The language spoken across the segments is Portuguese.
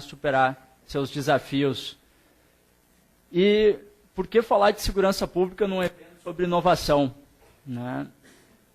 superar seus desafios. E por que falar de segurança pública num evento sobre inovação, né?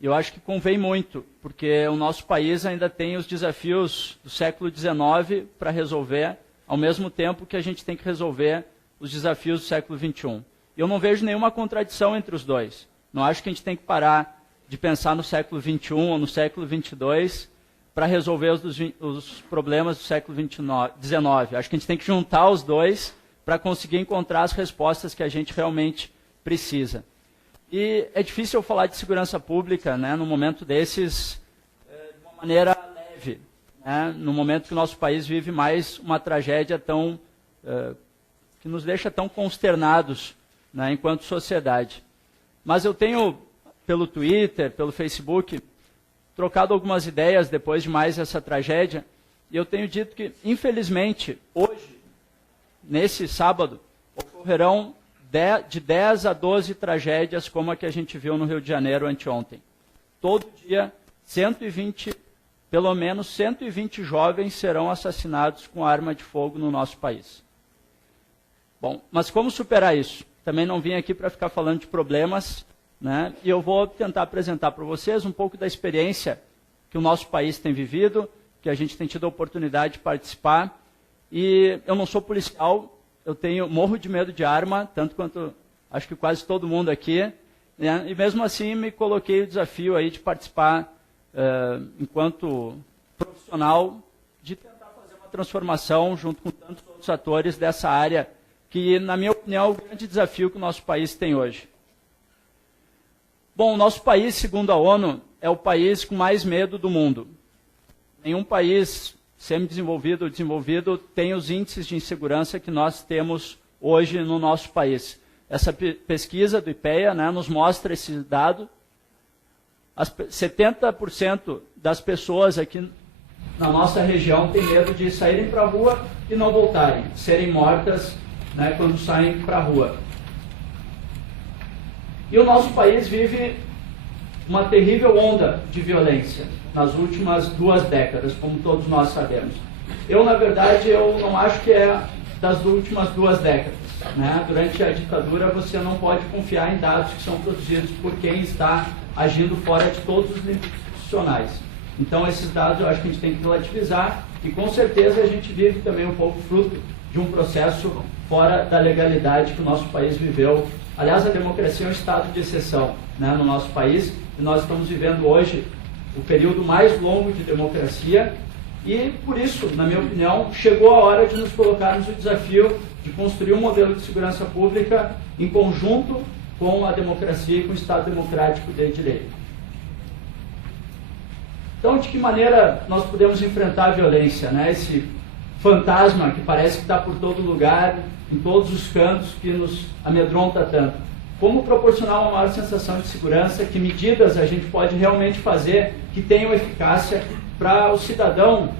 Eu acho que convém muito, porque o nosso país ainda tem os desafios do século XIX para resolver, ao mesmo tempo que a gente tem que resolver os desafios do século XXI. Eu não vejo nenhuma contradição entre os dois. Não acho que a gente tem que parar de pensar no século XXI ou no século XXII para resolver os problemas do século XIX. Acho que a gente tem que juntar os dois para conseguir encontrar as respostas que a gente realmente precisa. E é difícil eu falar de segurança pública, né, num momento desses, de uma maneira leve, né, no momento que o nosso país vive mais uma tragédia tão, que nos deixa tão consternados, né, enquanto sociedade. Mas eu tenho, pelo Twitter, pelo Facebook, trocado algumas ideias depois de mais essa tragédia, e eu tenho dito que, infelizmente, hoje, nesse sábado, ocorrerão de 10 a 12 tragédias como a que a gente viu no Rio de Janeiro anteontem. Todo dia, pelo menos 120 jovens serão assassinados com arma de fogo no nosso país. Bom, mas como superar isso? Também não vim aqui para ficar falando de problemas, né? E eu vou tentar apresentar para vocês um pouco da experiência que o nosso país tem vivido, que a gente tem tido a oportunidade de participar. E eu não sou policial, morro de medo de arma, tanto quanto acho que quase todo mundo aqui, né? E mesmo assim me coloquei o desafio aí de participar, enquanto profissional, de tentar fazer uma transformação junto com tantos outros atores dessa área, que, na minha opinião, é o grande desafio que o nosso país tem hoje. Bom, o nosso país, segundo a ONU, é o país com mais medo do mundo. Nenhum país semi-desenvolvido ou desenvolvido tem os índices de insegurança que nós temos hoje no nosso país. Essa pesquisa do IPEA, né, nos mostra esse dado. 70% das pessoas aqui na nossa região têm medo de saírem para a rua e não voltarem, serem mortas, né, quando saem para a rua. E o nosso país vive uma terrível onda de violência nas últimas 2 décadas, como todos nós sabemos. Na verdade, eu não acho que é das últimas 2 décadas, né? Durante a ditadura, você não pode confiar em dados que são produzidos por quem está agindo fora de todos os níveis institucionais. Então, esses dados eu acho que a gente tem que relativizar, e com certeza a gente vive também um pouco fruto de um processo fora da legalidade que o nosso país viveu. Aliás, a democracia é um estado de exceção, né, no nosso país, e nós estamos vivendo hoje o período mais longo de democracia, e por isso, na minha opinião, chegou a hora de nos colocarmos o desafio de construir um modelo de segurança pública em conjunto com a democracia e com o Estado democrático de direito. Então, de que maneira nós podemos enfrentar a violência, né? Esse fantasma que parece que está por todo lugar, em todos os cantos, que nos amedronta tanto. Como proporcionar uma maior sensação de segurança? Que medidas a gente pode realmente fazer que tenham eficácia para o cidadão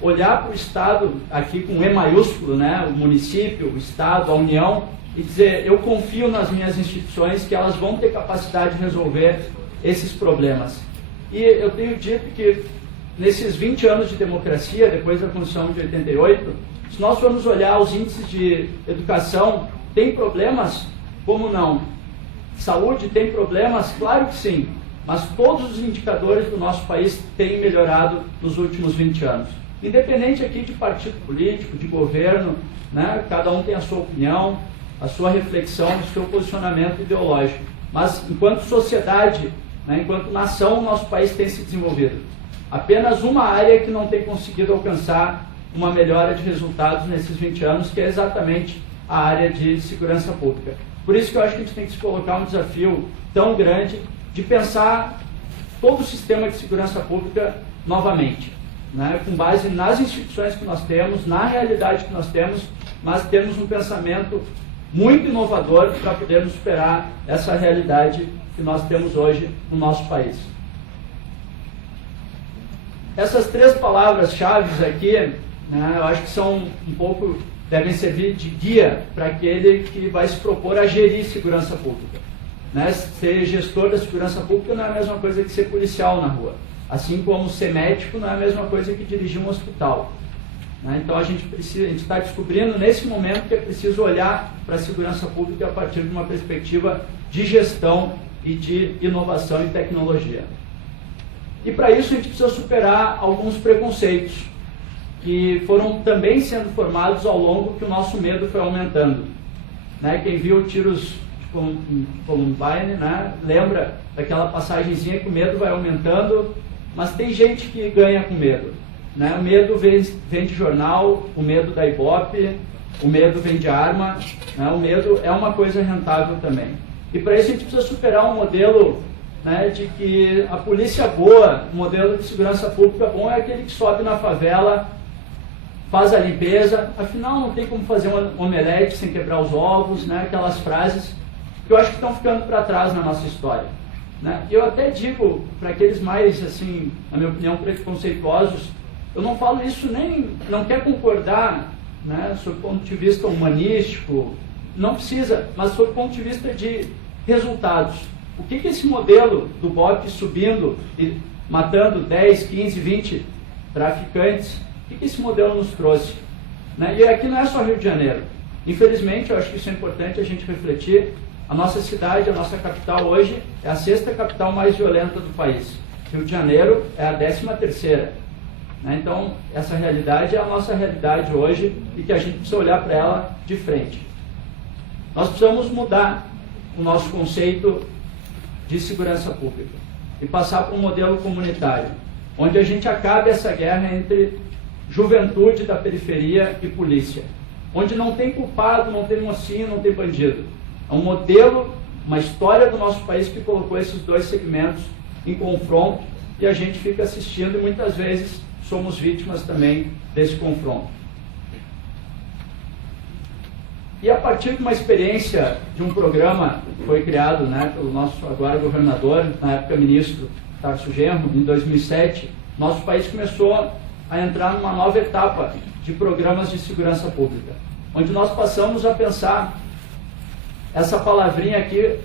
olhar para o Estado, aqui com E maiúsculo, né, o município, o Estado, a União, e dizer, eu confio nas minhas instituições que elas vão ter capacidade de resolver esses problemas. E eu tenho dito que nesses 20 anos de democracia, depois da Constituição de 88, se nós formos olhar os índices de educação, tem problemas? Como não? Saúde tem problemas? Claro que sim. Mas todos os indicadores do nosso país têm melhorado nos últimos 20 anos. Independente aqui de partido político, de governo, né? Cada um tem a sua opinião, a sua reflexão, o seu posicionamento ideológico. Mas enquanto sociedade, né, enquanto nação, o nosso país tem se desenvolvido. Apenas uma área que não tem conseguido alcançar uma melhora de resultados nesses 20 anos, que é exatamente a área de segurança pública. Por isso que eu acho que a gente tem que se colocar um desafio tão grande de pensar todo o sistema de segurança pública novamente, né, com base nas instituições que nós temos, na realidade que nós temos, mas temos um pensamento muito inovador para podermos superar essa realidade que nós temos hoje no nosso país. Essas 3 palavras-chave aqui, né, eu acho que são devem servir de guia para aquele que vai se propor a gerir segurança pública. Né? Ser gestor da segurança pública não é a mesma coisa que ser policial na rua. Assim como ser médico não é a mesma coisa que dirigir um hospital. Né? Então a gente está descobrindo nesse momento que é preciso olhar para a segurança pública a partir de uma perspectiva de gestão e de inovação e tecnologia. E para isso a gente precisa superar alguns preconceitos que foram também sendo formados ao longo que o nosso medo foi aumentando. Né? Quem viu Tiros de Columbine, né? Lembra daquela passagenzinha que o medo vai aumentando, mas tem gente que ganha com medo. Né? O medo vem de jornal, o medo da Ibope, o medo vem de arma, né? O medo é uma coisa rentável também. E para isso a gente precisa superar um modelo, né, de que a polícia boa, o modelo de segurança pública bom é aquele que sobe na favela, faz a limpeza, afinal não tem como fazer um omelete sem quebrar os ovos, né, aquelas frases que eu acho que estão ficando para trás na nossa história. Né? Eu até digo para aqueles mais, assim, na minha opinião, preconceituosos, eu não falo isso nem, não quer concordar, né, sob o ponto de vista humanístico, não precisa, mas sob o ponto de vista de resultados. O que esse modelo do BOP subindo e matando 10, 15, 20 traficantes, o que esse modelo nos trouxe? Né? E aqui não é só Rio de Janeiro. Infelizmente, eu acho que isso é importante a gente refletir. A nossa cidade, a nossa capital hoje, é a 6ª capital mais violenta do país. Rio de Janeiro é a 13ª. Né? Então, essa realidade é a nossa realidade hoje e que a gente precisa olhar para ela de frente. Nós precisamos mudar o nosso conceito de segurança pública e passar para um modelo comunitário, onde a gente acabe essa guerra entre juventude da periferia e polícia, onde não tem culpado, não tem mocinho, não tem bandido. É um modelo, uma história do nosso país que colocou esses dois segmentos em confronto e a gente fica assistindo e muitas vezes somos vítimas também desse confronto. E a partir de uma experiência de um programa que foi criado, né, pelo nosso agora governador, na época ministro Tarcísio Genro, em 2007, nosso país começou a entrar numa nova etapa de programas de segurança pública, onde nós passamos a pensar essa palavrinha aqui,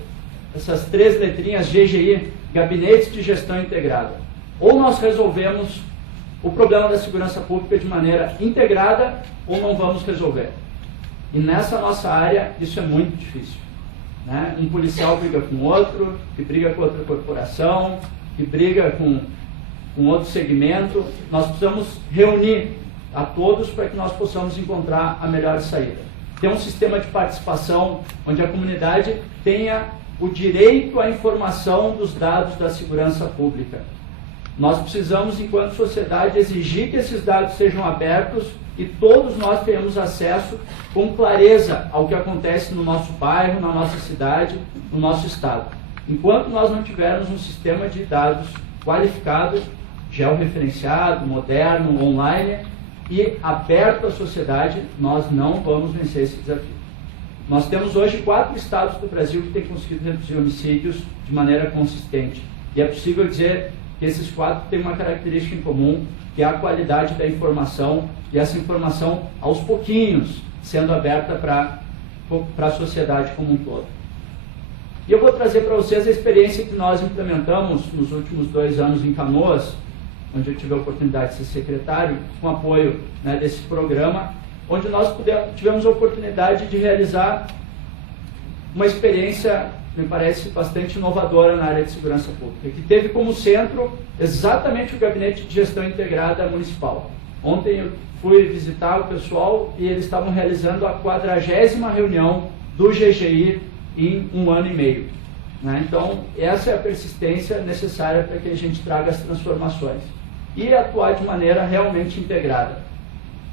essas 3 letrinhas GGI, Gabinete de Gestão Integrada. Ou nós resolvemos o problema da segurança pública de maneira integrada, ou não vamos resolver. E nessa nossa área, isso é muito difícil. Né? Um policial briga com outro, que briga com outra corporação, que briga com outro segmento. Nós precisamos reunir a todos para que nós possamos encontrar a melhor saída. Ter um sistema de participação onde a comunidade tenha o direito à informação dos dados da segurança pública. Nós precisamos, enquanto sociedade, exigir que esses dados sejam abertos e todos nós tenhamos acesso com clareza ao que acontece no nosso bairro, na nossa cidade, no nosso estado. Enquanto nós não tivermos um sistema de dados qualificado, georreferenciado, moderno, online e aberto à sociedade, nós não vamos vencer esse desafio. Nós temos hoje 4 estados do Brasil que têm conseguido reduzir homicídios de maneira consistente. E é possível dizer que esses 4 têm uma característica em comum, que é a qualidade da informação, e essa informação, aos pouquinhos, sendo aberta para a sociedade como um todo. E eu vou trazer para vocês a experiência que nós implementamos nos últimos 2 anos em Canoas, onde eu tive a oportunidade de ser secretário, com apoio, né, desse programa, onde nós tivemos a oportunidade de realizar uma experiência, me parece, bastante inovadora na área de segurança pública, que teve como centro exatamente o Gabinete de Gestão Integrada Municipal. Ontem eu fui visitar o pessoal e eles estavam realizando a 40ª reunião do GGI em 1 ano e meio. Né? Então, essa é a persistência necessária para que a gente traga as transformações e atuar de maneira realmente integrada.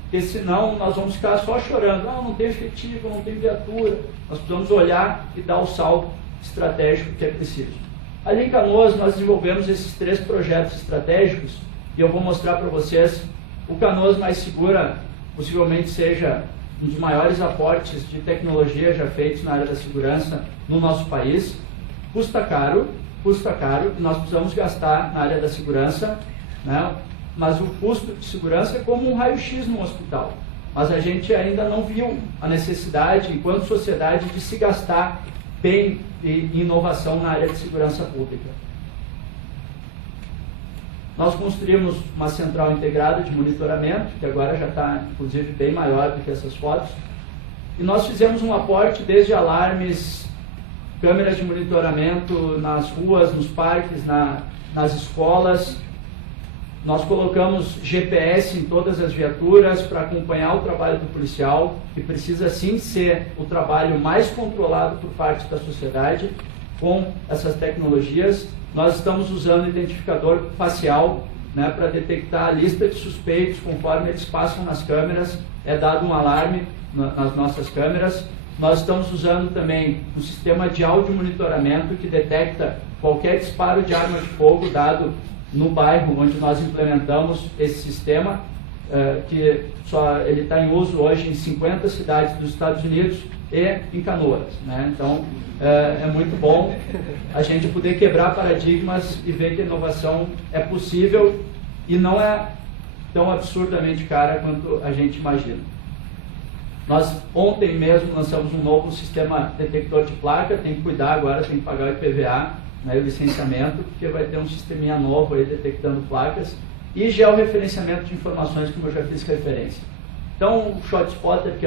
Porque senão nós vamos ficar só chorando, não tem efetivo, não tem viatura. Nós precisamos olhar e dar o salto estratégico que é preciso. Ali em Canoas nós desenvolvemos esses 3 projetos estratégicos e eu vou mostrar para vocês. O Canoas Mais Segura possivelmente seja um dos maiores aportes de tecnologia já feitos na área da segurança no nosso país. Custa caro, e nós precisamos gastar na área da segurança, né? Mas o custo de segurança é como um raio-x no hospital. Mas a gente ainda não viu a necessidade, enquanto sociedade, de se gastar bem em inovação na área de segurança pública. Nós construímos uma central integrada de monitoramento, que agora já está, inclusive, bem maior do que essas fotos. E nós fizemos um aporte desde alarmes, câmeras de monitoramento nas ruas, nos parques, nas escolas. Nós colocamos GPS em todas as viaturas para acompanhar o trabalho do policial, que precisa sim ser o trabalho mais controlado por parte da sociedade com essas tecnologias. Nós estamos usando identificador facial, né, para detectar a lista de suspeitos conforme eles passam nas câmeras, é dado um alarme nas nossas câmeras. Nós estamos usando também um sistema de áudio monitoramento que detecta qualquer disparo de arma de fogo dado no bairro onde nós implementamos esse sistema, que ele está em uso hoje em 50 cidades dos Estados Unidos e em Canoas, né? Então, é muito bom a gente poder quebrar paradigmas e ver que a inovação é possível e não é tão absurdamente cara quanto a gente imagina. Nós ontem mesmo lançamos um novo sistema detector de placa, tem que cuidar agora, tem que pagar o IPVA, né, o licenciamento, porque vai ter um sisteminha novo aí detectando placas, e georreferenciamento de informações, como eu já fiz referência. Então, o ShotSpotter, que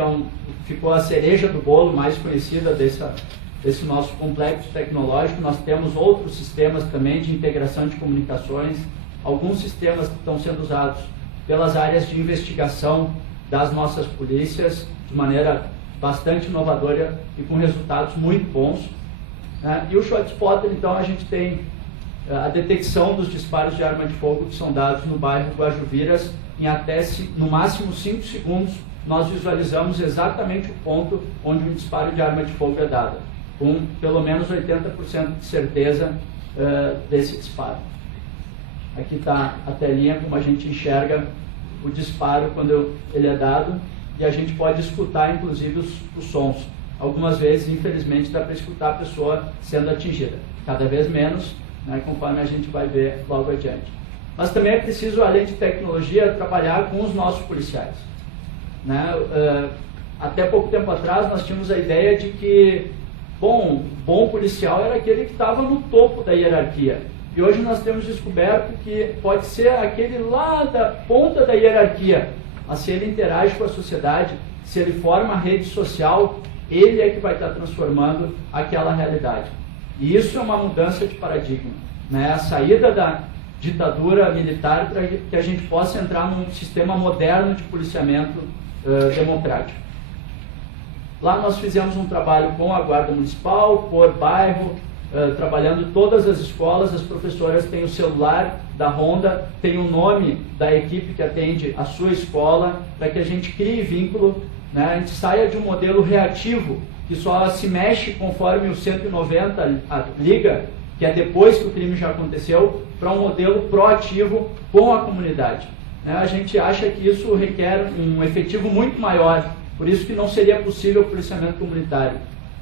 ficou a cereja do bolo mais conhecida desse nosso complexo tecnológico. Nós temos outros sistemas também de integração de comunicações, alguns sistemas que estão sendo usados pelas áreas de investigação das nossas polícias, de maneira bastante inovadora e com resultados muito bons. E o ShotSpotter, então, a gente tem a detecção dos disparos de arma de fogo que são dados no bairro Guajuviras em até, no máximo, 5 segundos. Nós visualizamos exatamente o ponto onde um disparo de arma de fogo é dado, com pelo menos 80% de certeza desse disparo. Aqui está a telinha, como a gente enxerga o disparo quando ele é dado, e a gente pode escutar, inclusive, os sons. Algumas vezes, infelizmente, dá para escutar a pessoa sendo atingida. Cada vez menos, né, conforme a gente vai ver logo adiante. Mas também é preciso, além de tecnologia, trabalhar com os nossos policiais. Né? Até pouco tempo atrás, nós tínhamos a ideia de que, bom policial era aquele que estava no topo da hierarquia. E hoje nós temos descoberto que pode ser aquele lá da ponta da hierarquia, mas se ele interage com a sociedade, se ele forma a rede social, ele é que vai estar transformando aquela realidade. E isso é uma mudança de paradigma, né? A saída da ditadura militar para que a gente possa entrar num sistema moderno de policiamento democrático. Lá nós fizemos um trabalho com a Guarda Municipal, por bairro, trabalhando todas as escolas. As professoras têm o celular da Honda, tem o nome da equipe que atende a sua escola, para que a gente crie vínculo, né? A gente saia de um modelo reativo, que só se mexe conforme o 190 liga, que é depois que o crime já aconteceu, para um modelo proativo com a comunidade. A gente acha que isso requer um efetivo muito maior, por isso que não seria possível o policiamento comunitário.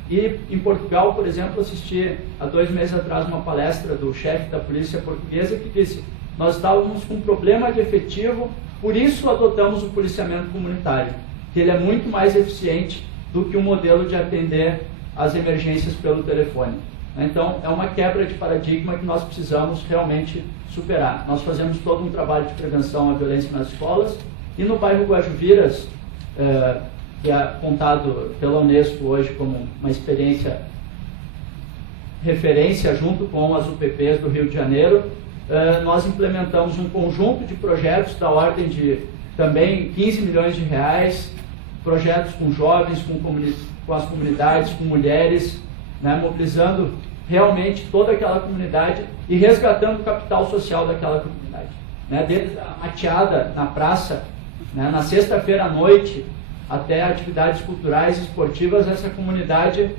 E em Portugal, por exemplo, assisti há 2 meses atrás uma palestra do chefe da polícia portuguesa que disse: nós estávamos com um problema de efetivo, por isso adotamos o policiamento comunitário, que ele é muito mais eficiente do que o modelo de atender as emergências pelo telefone. Então, é uma quebra de paradigma que nós precisamos realmente superar. Nós fazemos todo um trabalho de prevenção à violência nas escolas, e no bairro Guajuviras, que é apontado pela Unesco hoje como uma experiência referência junto com as UPPs do Rio de Janeiro, nós implementamos um conjunto de projetos da ordem de também 15 milhões de reais, projetos com jovens, com as comunidades, com mulheres, né, mobilizando realmente toda aquela comunidade e resgatando o capital social daquela comunidade. Né, desde a mateada na praça, né, na sexta-feira à noite, até atividades culturais e esportivas, essa comunidade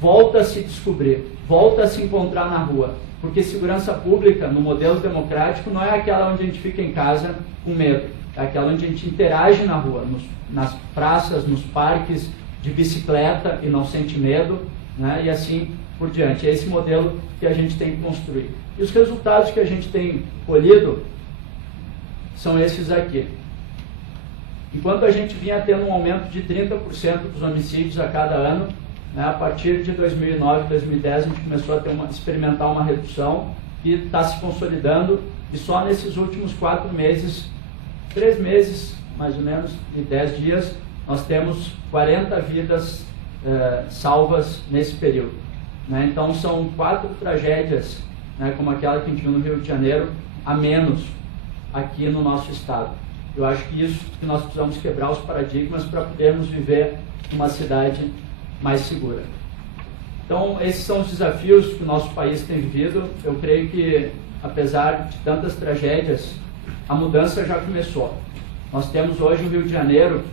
volta a se descobrir, volta a se encontrar na rua. Porque segurança pública, no modelo democrático, não é aquela onde a gente fica em casa com medo, é aquela onde a gente interage na rua, nas praças, nos parques, de bicicleta e não sente medo, né, e assim por diante. É esse modelo que a gente tem que construir. E os resultados que a gente tem colhido são esses aqui. Enquanto a gente vinha tendo um aumento de 30% dos homicídios a cada ano, né, a partir de 2009, 2010, a gente começou a experimentar uma redução, que está se consolidando, e só nesses últimos 4 meses, 3 meses, mais ou menos, e 10 dias, nós temos 40 vidas salvas nesse período. Né? Então, são 4 tragédias, né, como aquela que a gente viu no Rio de Janeiro, a menos aqui no nosso estado. Eu acho que isso que nós precisamos quebrar os paradigmas para podermos viver numa cidade mais segura. Então, esses são os desafios que o nosso país tem vivido. Eu creio que, apesar de tantas tragédias, a mudança já começou. Nós temos hoje o Rio de Janeiro,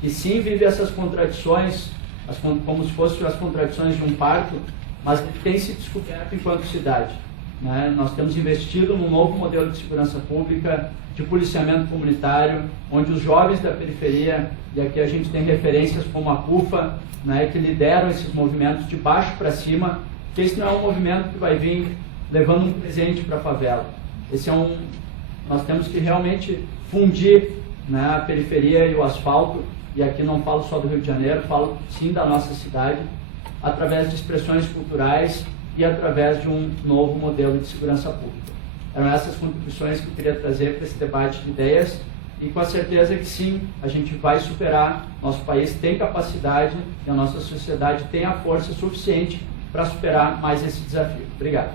que sim vive essas contradições, como se fossem as contradições de um parto, mas que tem se descoberto enquanto cidade. Né? Nós temos investido num novo modelo de segurança pública, de policiamento comunitário, onde os jovens da periferia, e aqui a gente tem referências como a CUFA, né, que lideram esses movimentos de baixo para cima, que esse não é um movimento que vai vir levando um presente para a favela. Nós temos que realmente fundir, né, a periferia e o asfalto, e aqui não falo só do Rio de Janeiro, falo sim da nossa cidade, através de expressões culturais e através de um novo modelo de segurança pública. Eram essas contribuições que eu queria trazer para esse debate de ideias, e com a certeza que sim, a gente vai superar, nosso país tem capacidade e a nossa sociedade tem a força suficiente para superar mais esse desafio. Obrigado.